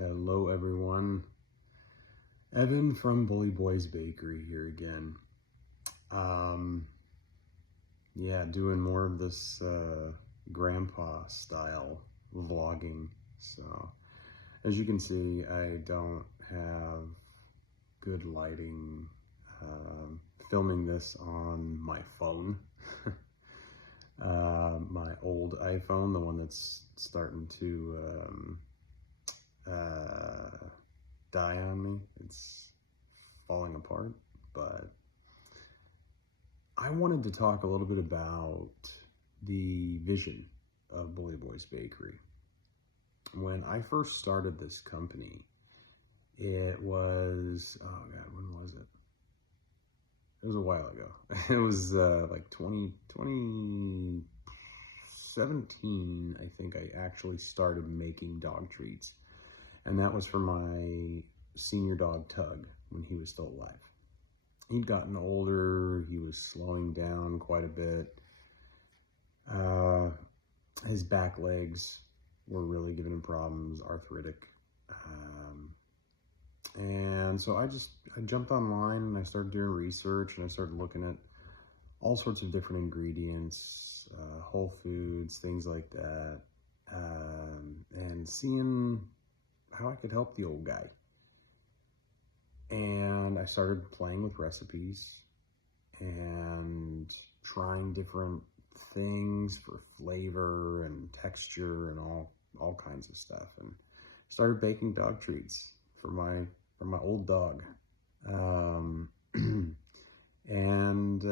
Hello everyone, Evan from Bully Boys Bakery here again. Yeah, doing more of this grandpa style vlogging. So as you can see, I don't have good lighting. Filming this on my phone. My old iPhone, the one that's starting to die on me. It's falling apart, but I wanted to talk a little bit about the vision of Bully Boys Bakery. When I first started this company, it was, oh God, when was it? It was a while ago. It was like 2017, I think I actually started making dog treats. And that was for my senior dog, Tug, when he was still alive. He'd gotten older, he was slowing down quite a bit. His back legs were really giving him problems, arthritic. And so I jumped online and I started doing research and I started looking at all sorts of different ingredients, whole foods, things like that, and seeing how I could help the old guy. And I started playing with recipes and trying different things for flavor and texture and all kinds of stuff, and started baking dog treats for my old dog. And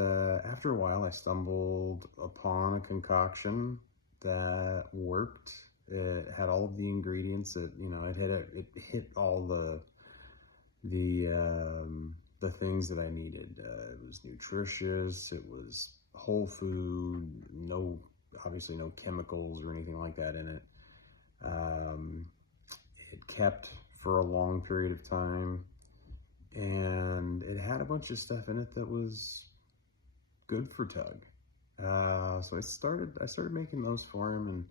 after a while, I stumbled upon a concoction that worked. It had all of the ingredients that, you know, it hit all the things that I needed. It was nutritious, it was whole food, obviously no chemicals or anything like that in it. It kept for a long period of time, and it had a bunch of stuff in it that was good for Tug. So I started making those for him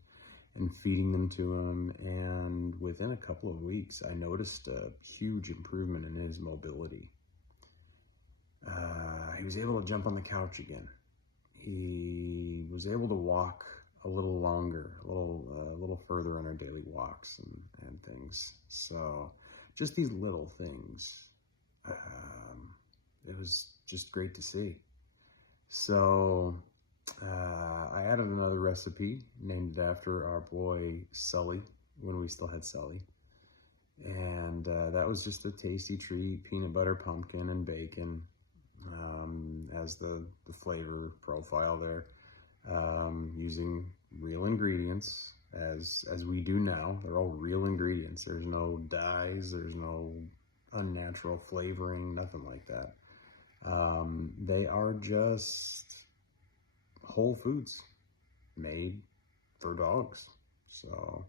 and feeding them to him, and within a couple of weeks, I noticed a huge improvement in his mobility. He was able to jump on the couch again. He was able to walk a little longer, a little further on our daily walks and things. So just these little things, it was just great to see. So I added another recipe, named it after our boy Sully, when we still had Sully. And that was just a tasty treat, peanut butter, pumpkin, and bacon as the flavor profile there, using real ingredients, as we do now. They're all real ingredients. There's no dyes, there's no unnatural flavoring, nothing like that. They are just whole foods made for dogs. So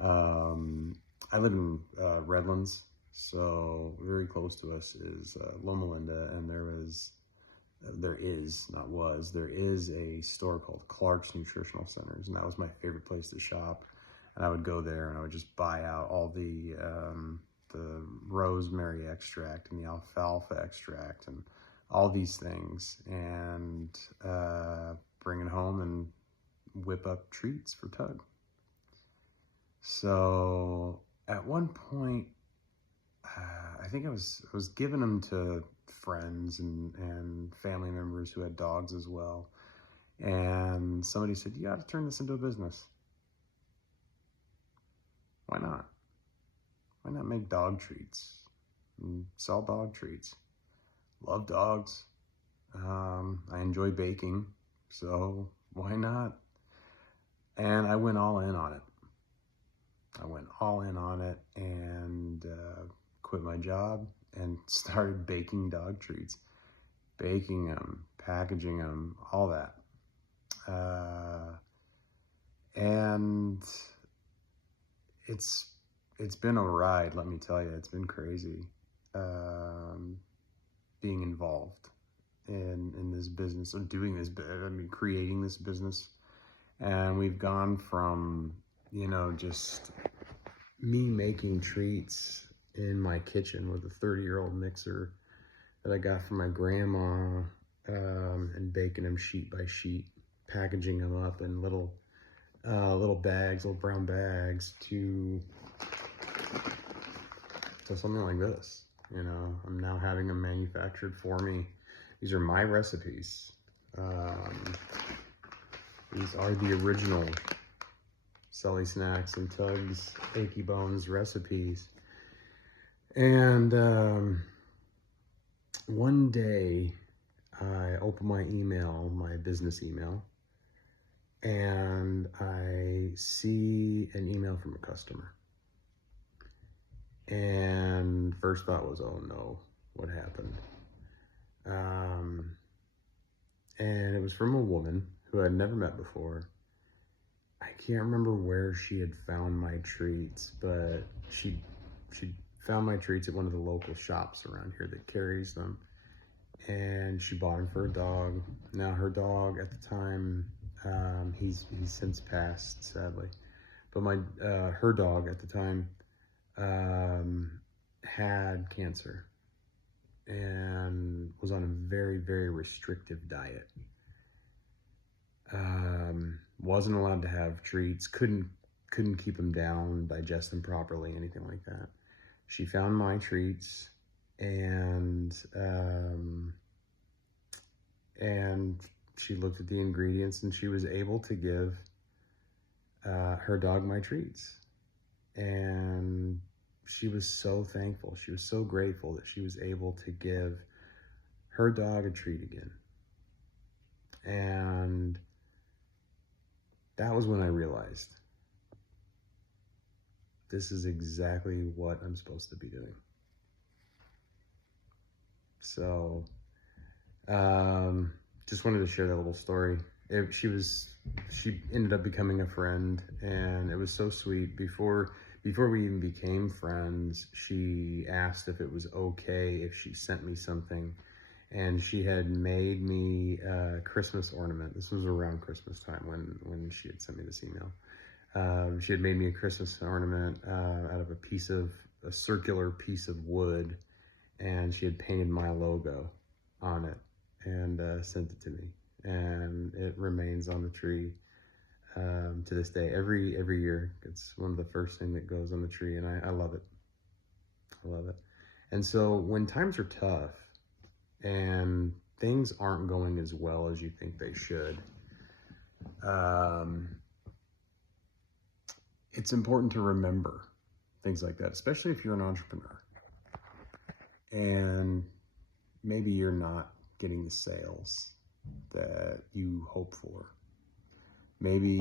I live in Redlands, so very close to us is Loma Linda, and there is a store called Clark's Nutritional Centers, and that was my favorite place to shop. And I would go there and I would just buy out all the rosemary extract and the alfalfa extract and all these things, and bring it home and whip up treats for Tug. So at one point, I think I was giving them to friends and family members who had dogs as well. And somebody said, "You got to turn this into a business." Why not? Why not make dog treats and sell dog treats? Love dogs. I enjoy baking, so why not? And I went all in on it. And quit my job and started baking dog treats. Baking them, packaging them, all that. And it's been a ride, let me tell you. It's been crazy being involved in this business, or creating this business. And we've gone from, just me making treats in my kitchen with a 30-year-old mixer that I got from my grandma, and baking them sheet by sheet, packaging them up in little bags, little brown bags to something like this. You know, I'm now having them manufactured for me. These are my recipes. These are the original Sully Snacks and Tugs Achy Bones recipes. And one day I open my email, my business email, and I see an email from a customer. And first thought was, oh no, what happened? And it was from a woman who I'd never met before. I can't remember where she had found my treats, but she found my treats at one of the local shops around here that carries them. And she bought them for her dog. Now her dog at the time, he's since passed, sadly. But her dog at the time had cancer and was on a very, very restrictive diet. Wasn't allowed to have treats, couldn't keep them down, digest them properly, anything like that. She found my treats, and she looked at the ingredients, and she was able to give her dog my treats. And she was so thankful. She was so grateful that she was able to give her dog a treat again. And that was when I realized this is exactly what I'm supposed to be doing. So, just wanted to share that little story. She ended up becoming a friend, and it was so sweet. Before we even became friends, she asked if it was okay if she sent me something, and she had made me a Christmas ornament. This was around Christmas time when she had sent me this email. She had made me a Christmas ornament out of a circular piece of wood, and she had painted my logo on it and sent it to me. And it remains on the tree to this day. Every year, it's one of the first things that goes on the tree, and I love it. I love it. And so when times are tough and things aren't going as well as you think they should, it's important to remember things like that, especially if you're an entrepreneur and maybe you're not getting the sales that you hope for. Maybe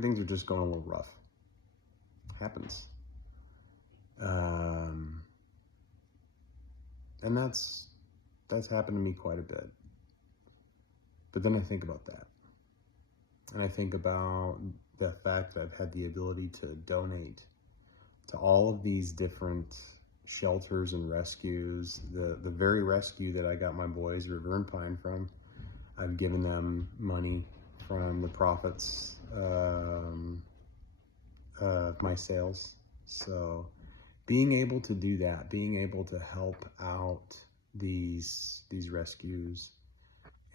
things are just going a little rough. Happens. And that's happened to me quite a bit. But then I think about that. And I think about the fact that I've had the ability to donate to all of these different shelters and rescues. The very rescue that I got my boys River and Pine from, I've given them money from the profits of my sales. So being able to do that, being able to help out these rescues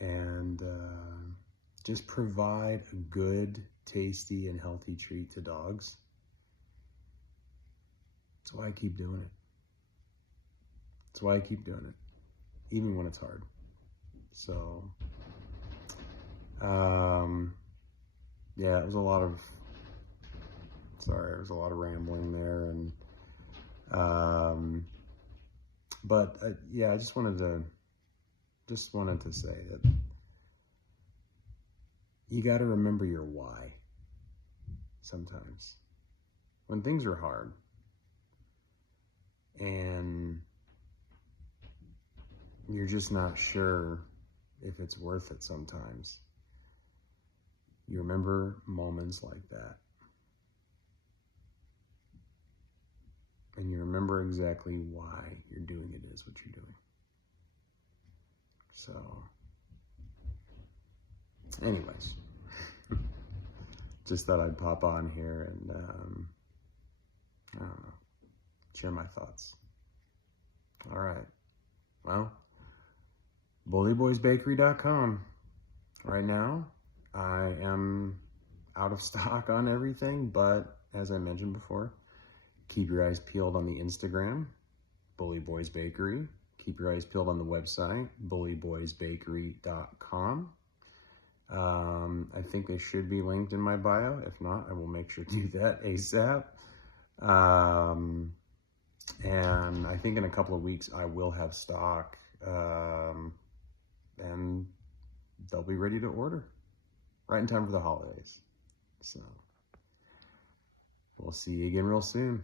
and just provide a good, tasty, and healthy treat to dogs, that's why I keep doing it. That's why I keep doing it, even when it's hard. So, yeah, it was a lot of rambling there, and but yeah, I just wanted to say that you got to remember your why. Sometimes when things are hard and you're just not sure if it's worth it, sometimes you remember moments like that, and you remember exactly why you're doing it is what you're doing. So anyways, just thought I'd pop on here and, I don't know, share my thoughts. All right. Well, bullyboysbakery.com. Right now, I am out of stock on everything, but as I mentioned before, keep your eyes peeled on the Instagram, Bully Boys Bakery. Keep your eyes peeled on the website, bullyboysbakery.com. I think they should be linked in my bio. If not, I will make sure to do that ASAP. And I think in a couple of weeks I will have stock, and they'll be ready to order right in time for the holidays. So we'll see you again real soon.